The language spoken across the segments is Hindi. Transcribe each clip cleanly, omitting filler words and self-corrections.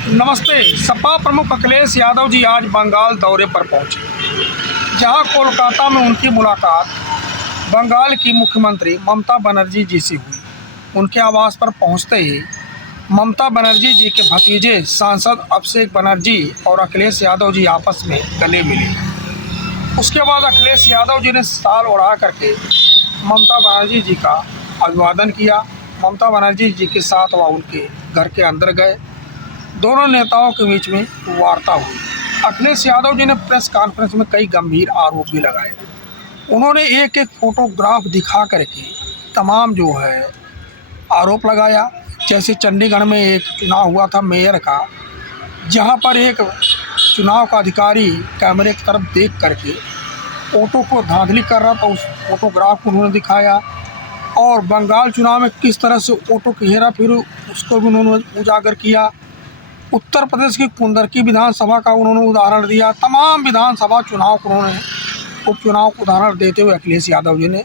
नमस्ते। सपा प्रमुख अखिलेश यादव जी आज बंगाल दौरे पर पहुंचे, जहां कोलकाता में उनकी मुलाकात बंगाल की मुख्यमंत्री ममता बनर्जी जी से हुई। उनके आवास पर पहुंचते ही ममता बनर्जी जी के भतीजे सांसद अभिषेक बनर्जी और अखिलेश यादव जी आपस में गले मिले। उसके बाद अखिलेश यादव जी ने शाल ओढ़ा करके ममता बनर्जी जी का अभिवादन किया। ममता बनर्जी जी के साथ वह उनके घर के अंदर गए। दोनों नेताओं के बीच में वार्ता हुई। अखिलेश यादव जी ने प्रेस कॉन्फ्रेंस में कई गंभीर आरोप भी लगाए। उन्होंने एक एक फोटोग्राफ दिखा करके तमाम जो है आरोप लगाया। जैसे चंडीगढ़ में एक चुनाव हुआ था मेयर का, जहां पर एक चुनाव का अधिकारी कैमरे की तरफ देख करके फोटो को धांधली कर रहा था, उस फोटोग्राफ को उन्होंने दिखाया। और बंगाल चुनाव में किस तरह से फोटो की हेरा फेरी उसको भी उन्होंने उजागर किया। उत्तर प्रदेश की कुंदरकी विधानसभा का उन्होंने उदाहरण दिया। तमाम विधानसभा चुनाव को उन्होंने उपचुनाव को उदाहरण देते हुए अखिलेश यादव जी ने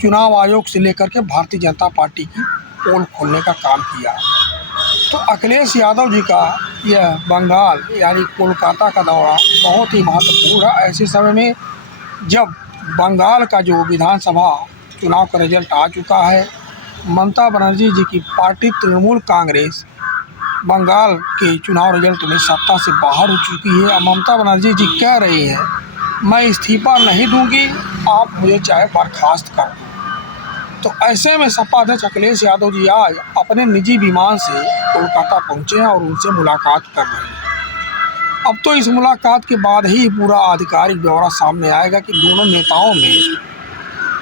चुनाव आयोग से लेकर के भारतीय जनता पार्टी की पोल खोलने का काम किया। तो अखिलेश यादव जी का यह बंगाल यानी कोलकाता का दौरा बहुत ही महत्वपूर्ण है ऐसे समय में, जब बंगाल का जो विधानसभा चुनाव का रिजल्ट आ चुका है। ममता बनर्जी जी की पार्टी तृणमूल कांग्रेस बंगाल के चुनाव रिजल्ट में सत्ता से बाहर हो चुकी है। ममता बनर्जी जी कह रही हैं, मैं इस्तीफा नहीं दूंगी, आप मुझे चाहे बर्खास्त कर दो। तो ऐसे में सपा अध्यक्ष अखिलेश यादव जी आज अपने निजी विमान से कोलकाता पहुंचे हैं और उनसे मुलाकात कर रहे हैं। अब तो इस मुलाकात के बाद ही पूरा आधिकारिक ब्यौरा सामने आएगा कि दोनों नेताओं में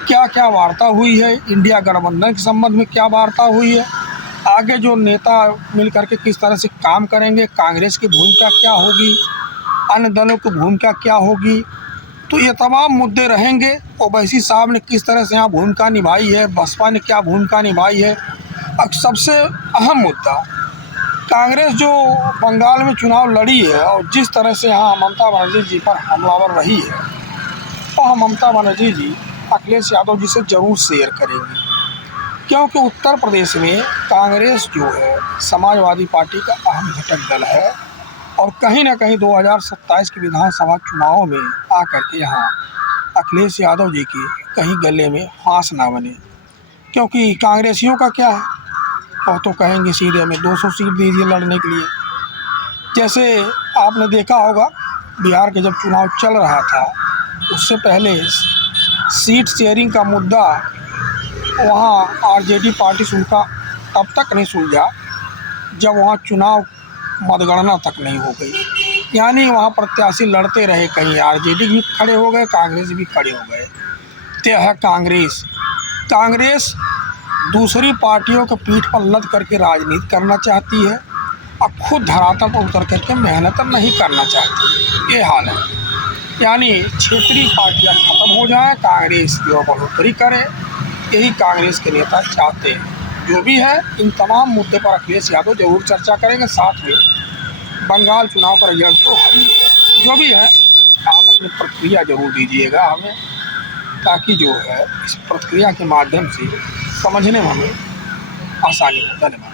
क्या क्या वार्ता हुई है, इंडिया गठबंधन के संबंध में क्या वार्ता हुई है, आगे जो नेता मिल करके किस तरह से काम करेंगे, कांग्रेस की भूमिका क्या होगी, अन्य दलों की भूमिका क्या होगी। तो ये तमाम मुद्दे रहेंगे। ओवैसी साहब ने किस तरह से यहाँ भूमिका निभाई है, बसपा ने क्या भूमिका निभाई है। अब सबसे अहम मुद्दा, कांग्रेस जो बंगाल में चुनाव लड़ी है और जिस तरह से यहाँ ममता बनर्जी जी पर हमलावर रही है, वह ममता बनर्जी जी अखिलेश यादव जी से ज़रूर शेयर करेंगी। क्योंकि उत्तर प्रदेश में कांग्रेस जो है समाजवादी पार्टी का अहम घटक दल है और कहीं ना कहीं 2027 के विधानसभा चुनावों में आकर के यहाँ अखिलेश यादव जी के कहीं गले में फांस ना बने। क्योंकि कांग्रेसियों का क्या है, और तो कहेंगे सीधे हमें 200 सीट दीजिए लड़ने के लिए। जैसे आपने देखा होगा बिहार के जब चुनाव चल रहा था, उससे पहले सीट शेयरिंग का मुद्दा वहाँ आरजेडी पार्टी से उनका तब तक नहीं सुलझा जब वहाँ चुनाव मतगणना तक नहीं हो गई। यानी वहाँ प्रत्याशी लड़ते रहे, कहीं आरजेडी भी खड़े हो गए, कांग्रेस भी खड़े हो गए। तो है कांग्रेस दूसरी पार्टियों के पीठ पर लद करके राजनीति करना चाहती है और खुद धरातल पर उतर करके मेहनत नहीं करना चाहती। ये हाल है। यानी क्षेत्रीय पार्टियाँ खत्म हो जाएं, कांग्रेस जो बढ़ोतरी करे, यही कांग्रेस के नेता चाहते हैं। जो भी है, इन तमाम मुद्दे पर अखिलेश यादव जरूर चर्चा करेंगे। साथ में बंगाल चुनाव का रिजल्ट तो है ही है। जो भी है, आप अपनी प्रतिक्रिया जरूर दीजिएगा हमें, ताकि जो है इस प्रतिक्रिया के माध्यम से समझने में हमें आसानी हो। धन्यवाद।